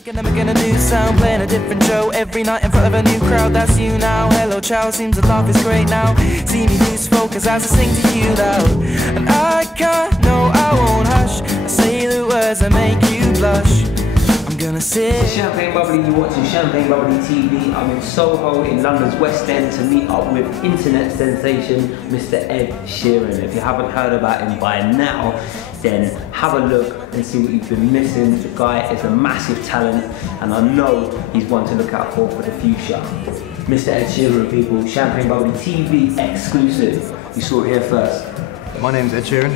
Thinking I'm making a new sound, playing a different show every night in front of a new crowd. That's you now. Hello, child. Seems the laugh is great now. See me lose focus as I sing to you loud, and I can't, no, I won't hush. I say the words that make you blush. I'm gonna sing. Champagne Bubblee, you're watching Champagne Bubblee TV. I'm in Soho in London's West End to meet up with internet sensation Mr. Ed Sheeran. If you haven't heard about him by now, then have a look and see what you've been missing. The guy is a massive talent, and I know he's one to look out for the future. Mr. Ed Sheeran, people, Champagne Bubblee TV exclusive. You saw it here first. My name's Ed Sheeran.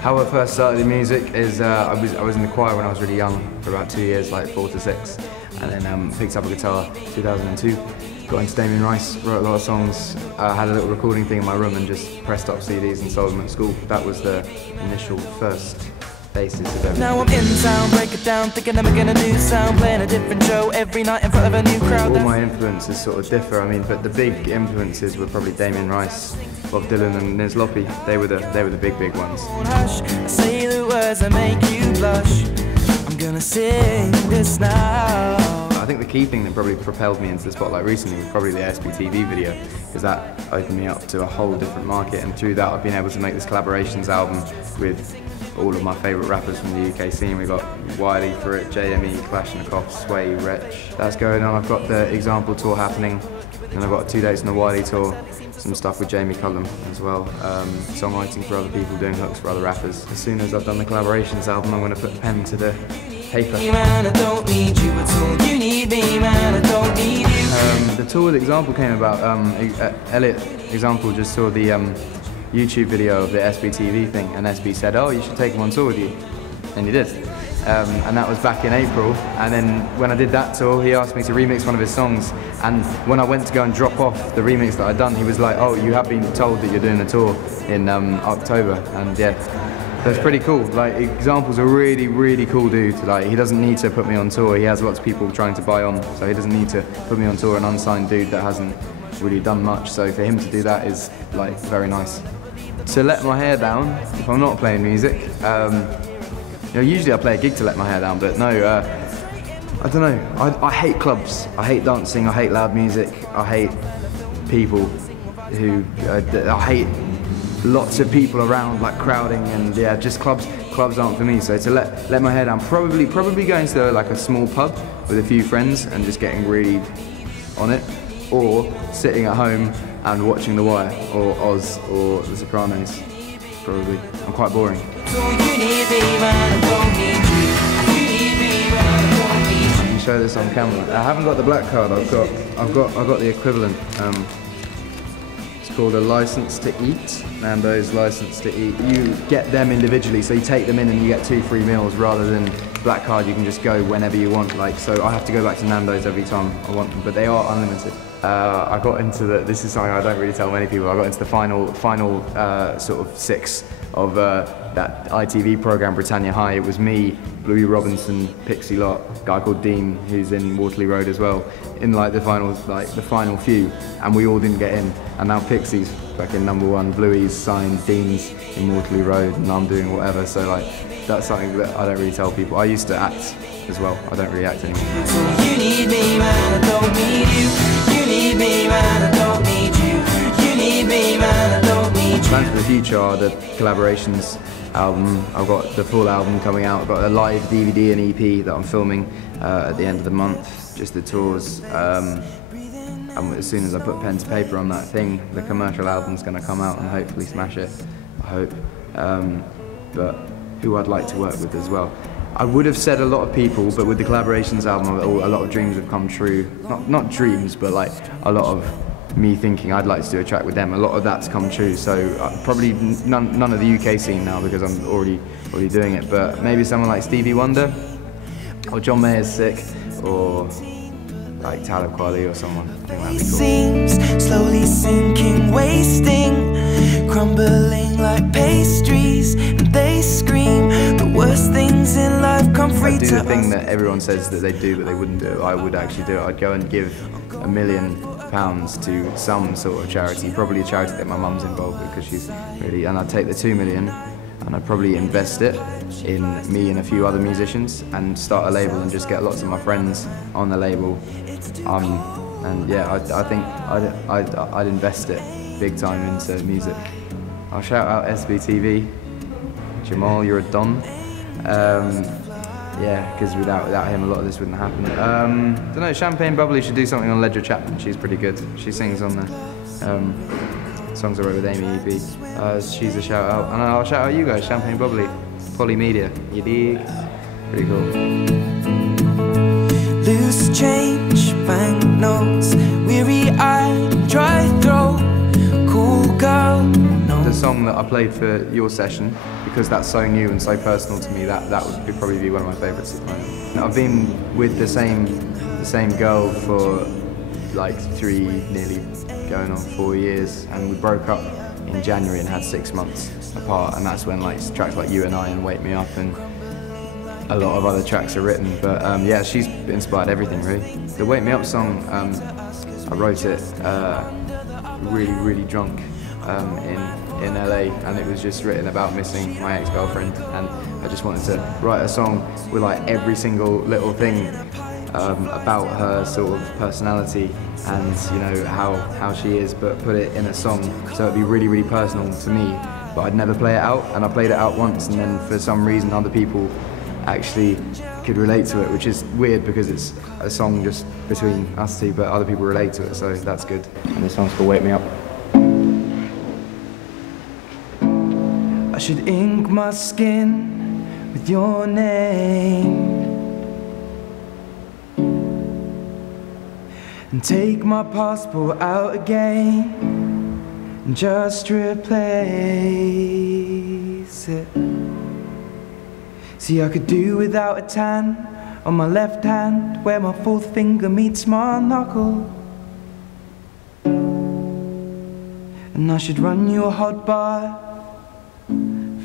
How I first started in music is I was in the choir when I was really young, for about 2 years, like 4 to 6, and then picked up a guitar 2002. Got into Damien Rice, wrote a lot of songs. I had a little recording thing in my room and just pressed up CDs and sold them at school. That was the initial first basis of everything. Now I'm in town, break it down, thinking I'm making a new sound, playing a different show every night in front of a new crowd. All my influences sort of differ, I mean, but the big influences were probably Damien Rice, Bob Dylan and Nils Loppe. They were the big ones. Hush, I say the words that make you blush. I'm gonna sing this now. I think the key thing that probably propelled me into the spotlight recently was probably the SBTV video, because that opened me up to a whole different market, and through that I've been able to make this collaborations album with all of my favourite rappers from the UK scene. We've got Wiley, Brit, JAMIE, Clash and Acoustic, Sway, Wretch. That's going on. I've got the Example tour happening, and I've got 2 dates on the Wiley tour, some stuff with Jamie Cullum as well, songwriting for other people, doing hooks for other rappers. As soon as I've done the collaborations album, I'm going to put pen to the paper. Man, I don't need you at all. You need me, man, I don't need you. The tour with Example came about, Elliot Example just saw the YouTube video of the SBTV thing, and SB said, oh, you should take him on tour with you, and he did. And that was back in April, and then when I did that tour, he asked me to remix one of his songs, and when I went to go and drop off the remix that I'd done, he was like, oh, you have been told that you're doing a tour in October, and yeah. That's pretty cool. Like, Example's a really cool dude. Like, he doesn't need to put me on tour. He has lots of people trying to buy on, so he doesn't need to put me on tour. An unsigned dude that hasn't really done much. So for him to do that is like very nice. To let my hair down, if I'm not playing music, you know, usually I play a gig to let my hair down, but no, I don't know. I hate clubs. I hate dancing. I hate loud music. I hate people who I hate. Lots of people around, like crowding, and yeah, just clubs aren't for me. So to let my hair down, probably going to like a small pub with a few friends and just getting really on it, or sitting at home and watching The Wire or Oz or The Sopranos. Probably. I'm quite boring. I can show this on camera. I haven't got the black card. I've got the equivalent. It's called a license to eat. Nando's license to eat. You get them individually, so you take them in and you get 2 free meals, rather than black card. You can just go whenever you want. Like, so I have to go back to Nando's every time I want them, but they are unlimited. I got into this is something I don't really tell many people. I got into the final sort of 6 of that ITV program Britannia High. It was me, Bluey Robinson, Pixie Lot, a guy called Dean who's in Waterloo Road as well, in like the final few, and we all didn't get in. And now Pixie's back in #1, Bluey's signed, Dean's in Waterloo Road, and I'm doing whatever. So like, that's something that I don't really tell people. I used to act as well. I don't really act anymore. You need me, man, I don't need you. You need me, man, I don't need you. You need me, man, I don't need you. Plans for the future are the collaborations album. I've got the full album coming out. I've got a live DVD and EP that I'm filming at the end of the month. Just the tours. And as soon as I put pen to paper on that thing, the commercial album's going to come out and hopefully smash it. I hope. But who I'd like to work with as well. I would have said a lot of people, but with the collaborations album, a lot of dreams have come true. Not dreams, but like a lot of me thinking I'd like to do a track with them. A lot of that's come true. So probably none of the UK scene now, because I'm already doing it. But maybe someone like Stevie Wonder, or John Mayer's Sick, or like Talib Kweli or someone. I think that'd be cool. Seems slowly sinking, wasting, crumbling like pastries, and they scream the worst things in life come free to us. I'd do the thing that everyone says that they do but they wouldn't do. I would actually do it. I'd go and give £1 million to some sort of charity, probably a charity that my mum's involved with, because she's really, and I'd take the 2 million and I'd probably invest it in me and a few other musicians and start a label and just get lots of my friends on the label. And yeah, I think I'd invest it big time into music. I'll shout out SBTV. Jamal, you're a don. Yeah, because without him, a lot of this wouldn't happen. Don't know, Champagne Bubblee should do something on Ledger Chapman. She's pretty good. She sings on the songs I wrote with Amy E.B. She's a shout out. And I'll shout out you guys, Champagne Bubblee, Polymedia. You dig? Pretty cool. Loose change, banknotes, weary-eyed, dry throat, cool girl. The song that I played for your session, because that's so new and so personal to me, that would probably be one of my favourites at the moment. I've been with the same girl for like nearly going on 4 years, and we broke up in January and had 6 months apart, and that's when like tracks like You and I and Wake Me Up and a lot of other tracks are written. But yeah, she's inspired everything really. The Wake Me Up song, I wrote it really drunk in LA, and it was just written about missing my ex-girlfriend, and I just wanted to write a song with like every single little thing about her sort of personality and, you know, how she is, but put it in a song so it'd be really personal to me, but I'd never play it out. And I played it out once, and then for some reason other people actually could relate to it, which is weird because it's a song just between us two, but other people relate to it, so that's good. And this song's called Wake Me Up. I should ink my skin with your name and take my passport out again and just replace it. See, I could do without a tan on my left hand where my fourth finger meets my knuckle. And I should run you a hot bath,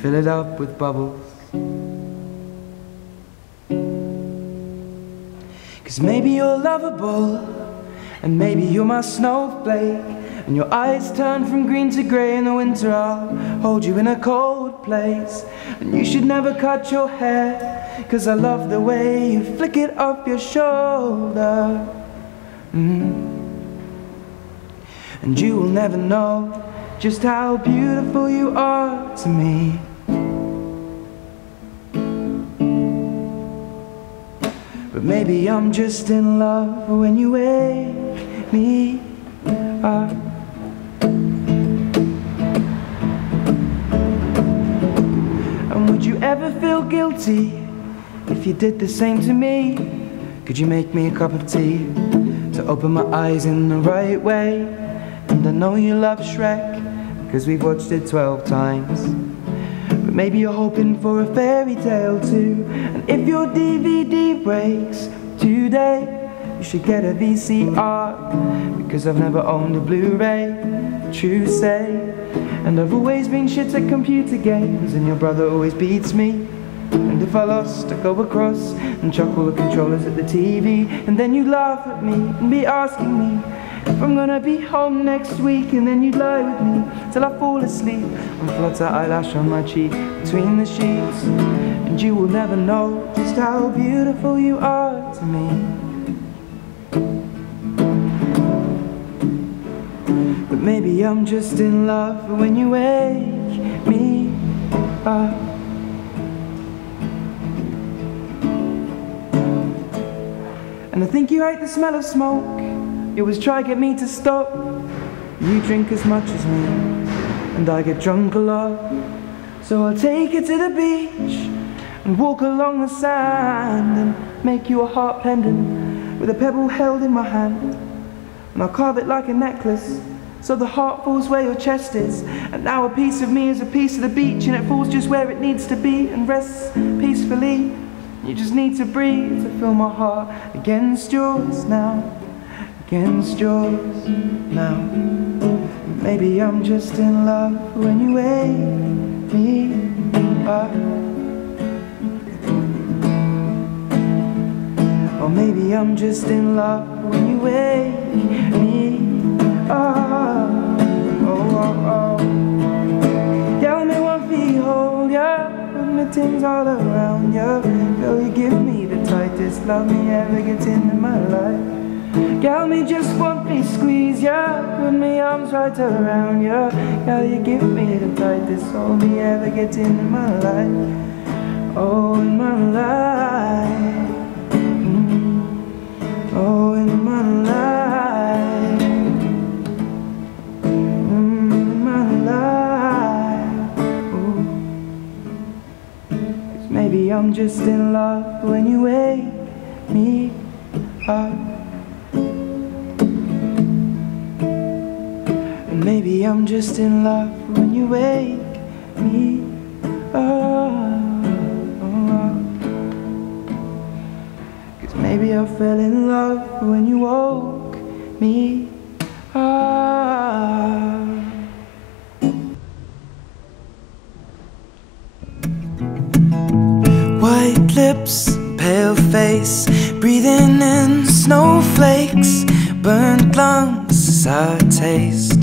fill it up with bubbles. 'Cause maybe you're lovable, and maybe you're my snowflake, and your eyes turn from green to grey in the winter. I'll hold you in a cold place, and you should never cut your hair, 'cause I love the way you flick it off your shoulder. And you will never know just how beautiful you are to me. But maybe I'm just in love when you wake me up. And would you ever feel guilty if you did the same to me? Could you make me a cup of tea to open my eyes in the right way? And I know you love Shrek, 'cause we've watched it 12 times. But maybe you're hoping for a fairy tale too. And if your DVD breaks today, you should get a VCR, because I've never owned a Blu-ray, true say. And I've always been shit at computer games, and your brother always beats me. And if I lost, I'd go across and chuck all the controllers at the TV. And then you'd laugh at me and be asking me if I'm gonna be home next week. And then you'd lie with me till I fall asleep and flutter eyelash on my cheek between the sheets. And you will never know just how beautiful you are to me. But maybe I'm just in love when you wake me up. And I think you hate the smell of smoke. You always try to get me to stop. You drink as much as me, and I get drunk a lot. So I'll take you to the beach and walk along the sand and make you a heart pendant with a pebble held in my hand. And I'll carve it like a necklace so the heart falls where your chest is. And now a piece of me is a piece of the beach, and it falls just where it needs to be and rests peacefully. You just need to breathe to feel my heart against yours now, against yours now. Maybe I'm just in love when you wake me up. Or maybe I'm just in love when you wake me up. Oh, oh, oh. Tell me one feel, hold ya. things all around you. Girl, you give me the tightest love me ever gets into my life. Girl, me just want me squeeze ya, put me arms right around ya. Girl, you give me the tightest hold me ever gets into my life. Oh, in my life. Oh, in my life. In my life. Ooh. 'Cause maybe I'm just in love when you wake me up. And maybe I'm just in love when you wake me up. Maybe I fell in love when you woke me up. White lips, pale face, breathing in snowflakes, burnt lungs as I taste.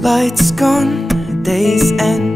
Lights gone, days end,